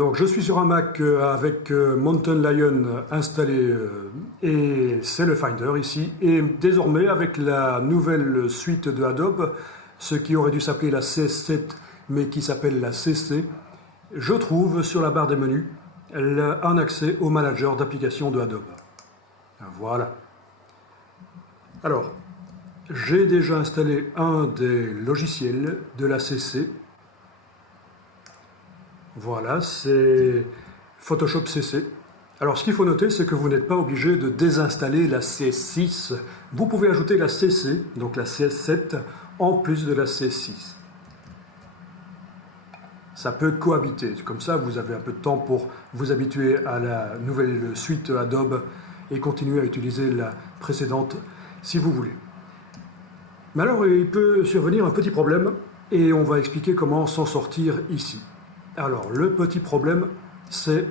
Donc je suis sur un Mac avec Mountain Lion installé et c'est le Finder ici. Et désormais avec la nouvelle suite de Adobe, ce qui aurait dû s'appeler la CS7 mais qui s'appelle la CC, je trouve sur la barre des menus un accès au manager d'application de Adobe. Voilà. Alors, j'ai déjà installé un des logiciels de la CC. Voilà, c'est Photoshop CC. Alors ce qu'il faut noter, c'est que vous n'êtes pas obligé de désinstaller la CS6. Vous pouvez ajouter la CC, donc la CS7, en plus de la CS6. Ça peut cohabiter. Comme ça, vous avez un peu de temps pour vous habituer à la nouvelle suite Adobe et continuer à utiliser la précédente si vous voulez. Mais alors, il peut survenir un petit problème et on va expliquer comment s'en sortir ici. Alors, le petit problème, c'est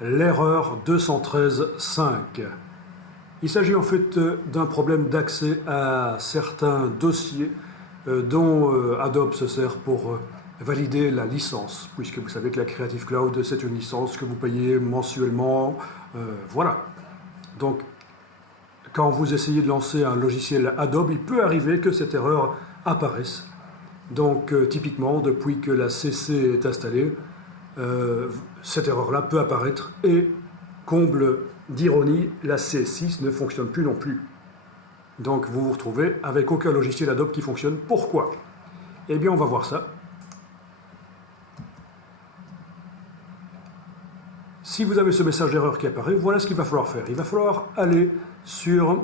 l'erreur 213.5. Il s'agit en fait d'un problème d'accès à certains dossiers dont Adobe se sert pour valider la licence, puisque vous savez que la Creative Cloud, c'est une licence que vous payez mensuellement. Voilà. Donc, quand vous essayez de lancer un logiciel Adobe, il peut arriver que cette erreur apparaisse. Donc, typiquement, depuis que la CC est installée, cette erreur-là peut apparaître et, comble d'ironie, la CS6 ne fonctionne plus non plus. Donc, vous vous retrouvez avec aucun logiciel Adobe qui fonctionne. Pourquoi? Eh bien, on va voir ça. Si vous avez ce message d'erreur qui apparaît, voilà ce qu'il va falloir faire. Il va falloir aller sur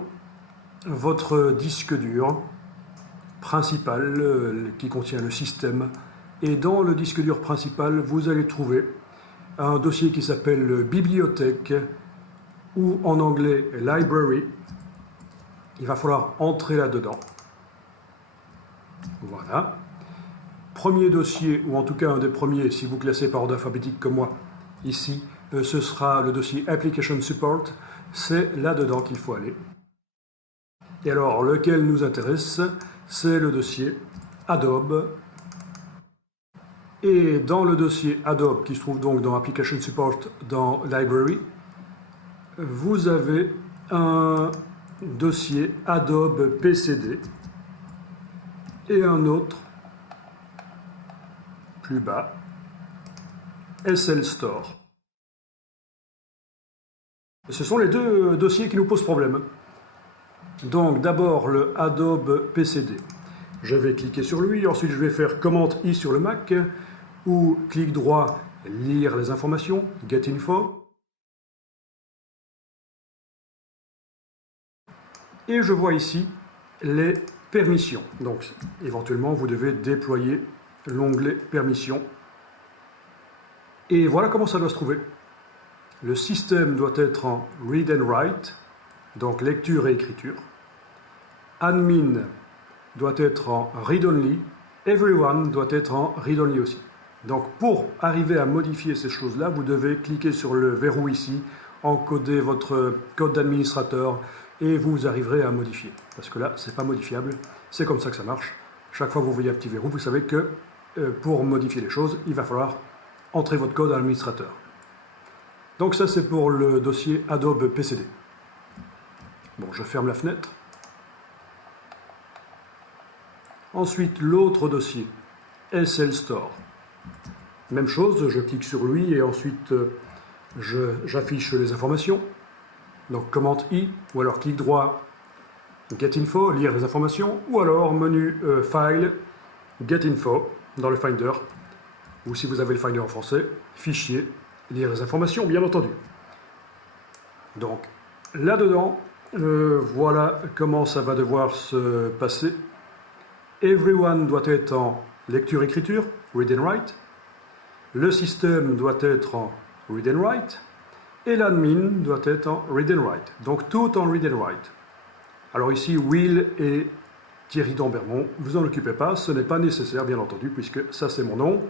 votre disque dur principal qui contient le système. Et dans le disque dur principal, vous allez trouver un dossier qui s'appelle Bibliothèque ou en anglais Library. Il va falloir entrer là-dedans. Voilà. Premier dossier, ou en tout cas un des premiers, si vous classez par ordre alphabétique comme moi, ici, ce sera le dossier Application Support. C'est là-dedans qu'il faut aller. Et alors, lequel nous intéresse, c'est le dossier Adobe. Et dans le dossier Adobe, qui se trouve donc dans Application Support, dans Library, vous avez un dossier Adobe PCD et un autre plus bas, SL Store. Ce sont les deux dossiers qui nous posent problème. Donc d'abord le Adobe PCD. Je vais cliquer sur lui, ensuite je vais faire Command-I sur le Mac, ou clic droit, lire les informations, Get Info. Et je vois ici les permissions. Donc éventuellement vous devez déployer l'onglet Permissions. Et voilà comment ça doit se trouver. Le système doit être en Read and Write, donc lecture et écriture. Admin doit être en Read Only. Everyone doit être en Read Only aussi. Donc pour arriver à modifier ces choses-là, vous devez cliquer sur le verrou ici, encoder votre code d'administrateur et vous arriverez à modifier. Parce que là, c'est pas modifiable. C'est comme ça que ça marche. Chaque fois que vous voyez un petit verrou, vous savez que pour modifier les choses, il va falloir entrer votre code d'administrateur. Donc ça, c'est pour le dossier Adobe PCD. Bon, je ferme la fenêtre. Ensuite, l'autre dossier, SL Store. Même chose, je clique sur lui et ensuite j'affiche les informations. Donc Command-I, ou alors clic droit, Get Info, lire les informations, ou alors menu File, Get Info, dans le Finder, ou si vous avez le Finder en français, Fichier, lire les informations, bien entendu. Donc, là-dedans, voilà comment ça va devoir se passer. Everyone doit être en lecture-écriture, Read and Write. Le système doit être en Read and Write. Et l'admin doit être en Read and Write. Donc, tout en Read and Write. Alors ici, Will et Thierry d'Ambermont, vous en occupez pas, ce n'est pas nécessaire, bien entendu, puisque ça, c'est mon nom.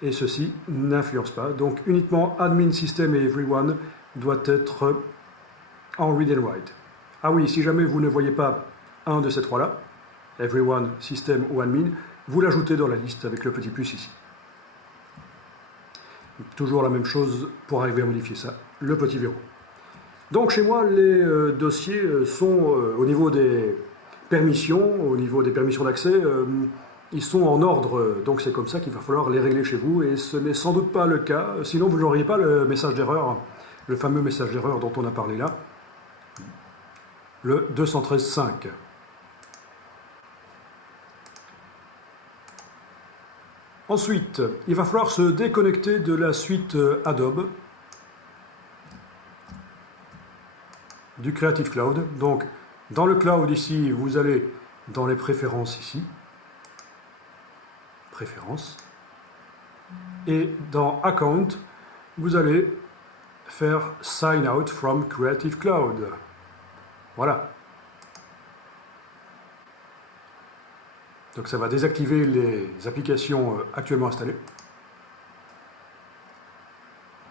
Et ceci n'influence pas. Donc uniquement admin, system et everyone doit être en read and write. Ah oui, si jamais vous ne voyez pas un de ces trois-là, everyone, system ou admin, vous l'ajoutez dans la liste avec le petit plus ici. Toujours la même chose pour arriver à modifier ça, le petit verrou. Donc chez moi, les dossiers sont au niveau des permissions d'accès, ils sont en ordre. Donc c'est comme ça qu'il va falloir les régler chez vous. Et ce n'est sans doute pas le cas, sinon vous n'auriez pas le message d'erreur, le fameux message d'erreur dont on a parlé là, le 213.5. Ensuite, il va falloir se déconnecter de la suite Adobe, du Creative Cloud. Donc, dans le cloud ici, vous allez dans les préférences ici, préférences, et dans Account, vous allez faire Sign Out from Creative Cloud. Voilà. Donc ça va désactiver les applications actuellement installées.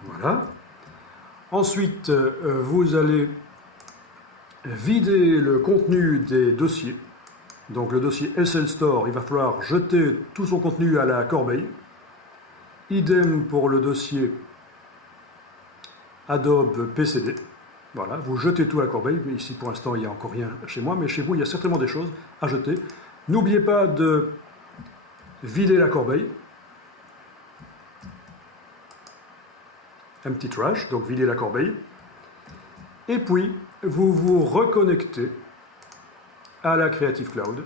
Voilà. Ensuite, vous allez vider le contenu des dossiers. Donc le dossier SL Store, il va falloir jeter tout son contenu à la corbeille. Idem pour le dossier Adobe PCD. Voilà, vous jetez tout à la corbeille. Mais ici, pour l'instant, il n'y a encore rien chez moi. Mais chez vous, il y a certainement des choses à jeter. N'oubliez pas de vider la corbeille. Empty trash, donc vider la corbeille. Et puis, vous vous reconnectez à la Creative Cloud.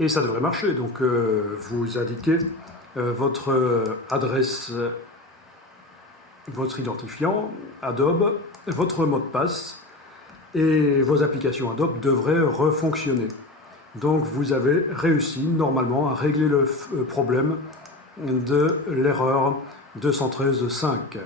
Et ça devrait marcher. Donc, vous indiquez votre adresse, votre identifiant Adobe, votre mot de passe. Et vos applications Adobe devraient refonctionner. Donc vous avez réussi normalement à régler le problème de l'erreur 213.5.